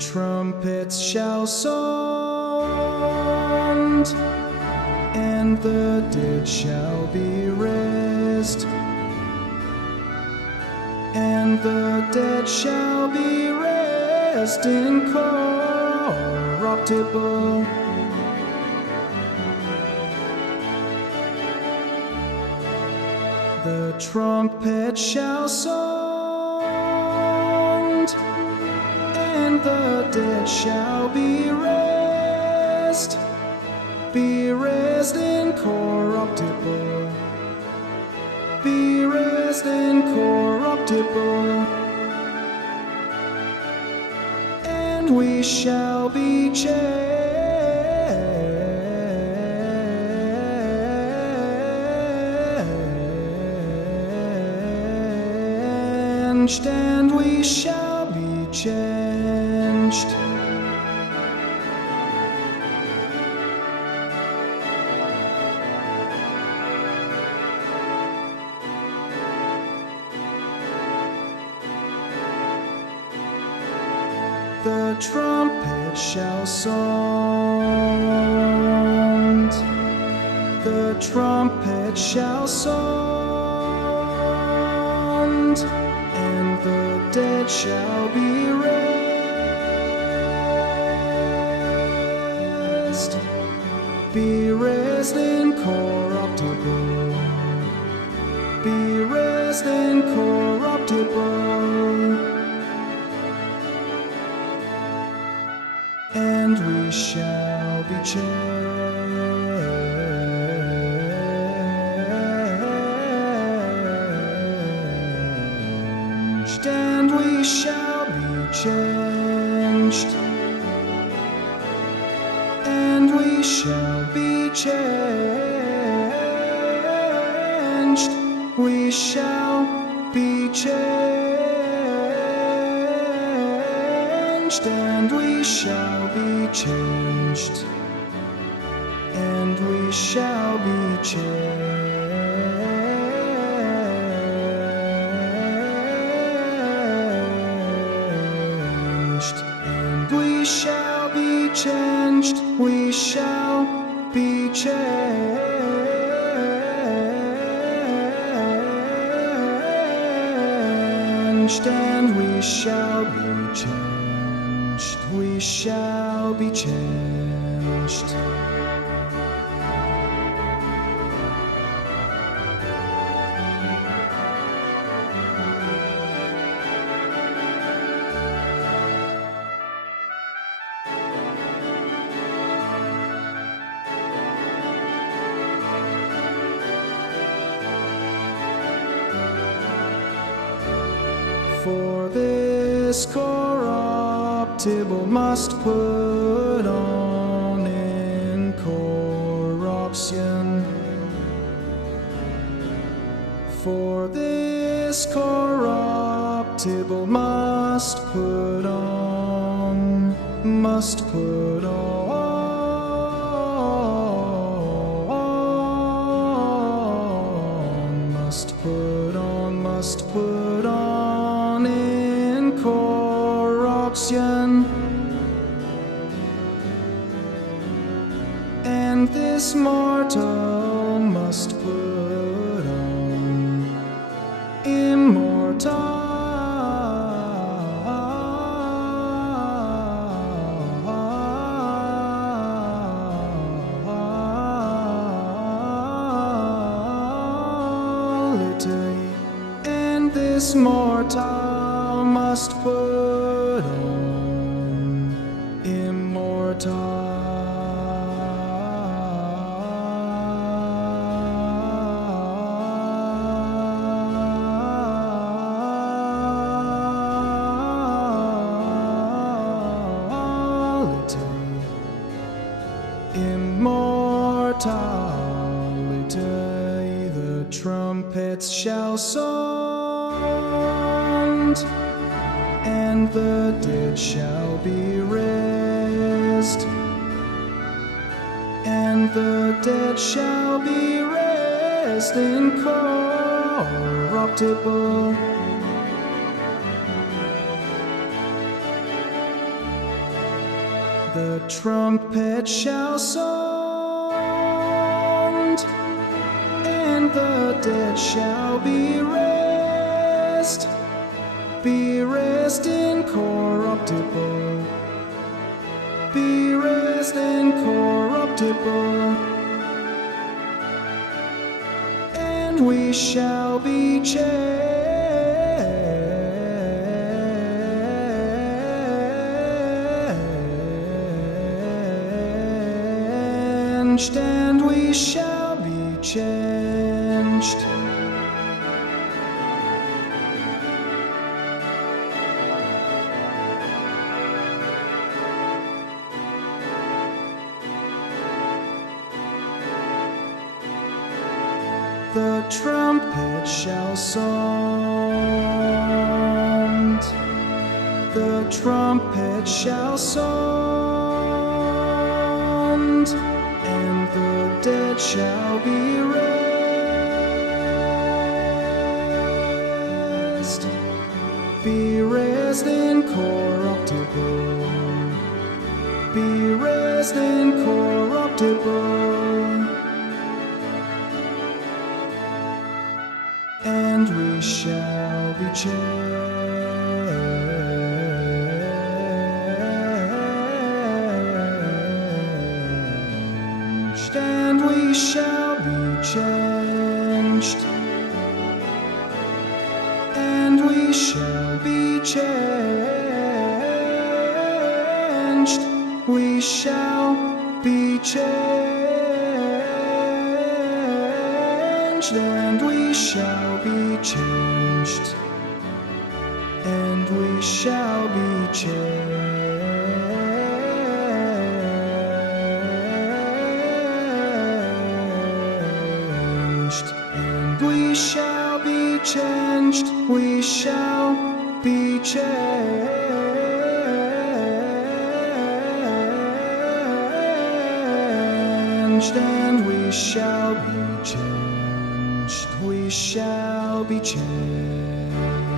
trumpets shall sound, and the dead shall be raised, and the dead shall be raised incorruptible. The trumpet shall sound, and the dead shall be raised incorruptible, be raised incorruptible, and we shall be changed, and we shall be changed. The trumpet shall sound, the trumpet shall sound, and the dead shall be raised incorruptible, be raised incorruptible, and we shall be changed, and we shall be changed, and we shall be changed, we shall be changed, and we shall be changed, and we shall be changed, and we shall be changed, we shall be changed, and we shall be changed, we shall be changed. For this corruptible must put on incorruption. For this corruptible must put on, must put on, must put on, must put on incorruption, and this mortal must put on immortality, and this mortal must put on immortality. The trumpets shall sound, and the dead shall be raised, and the dead shall be raised incorruptible, The trumpet shall sound, and the dead shall be raised incorruptible, be raised incorruptible, and we shall be changed, and we shall be changed. The trumpet shall sound, the trumpet shall sound, and the dead shall be raised incorruptible, be raised incorruptible, and we shall be changed, and we shall be changed, and we shall be changed, we shall be changed, and we shall be changed, and we shall be changed, and we shall be changed, we shall be changed, and we shall be changed, we shall be changed.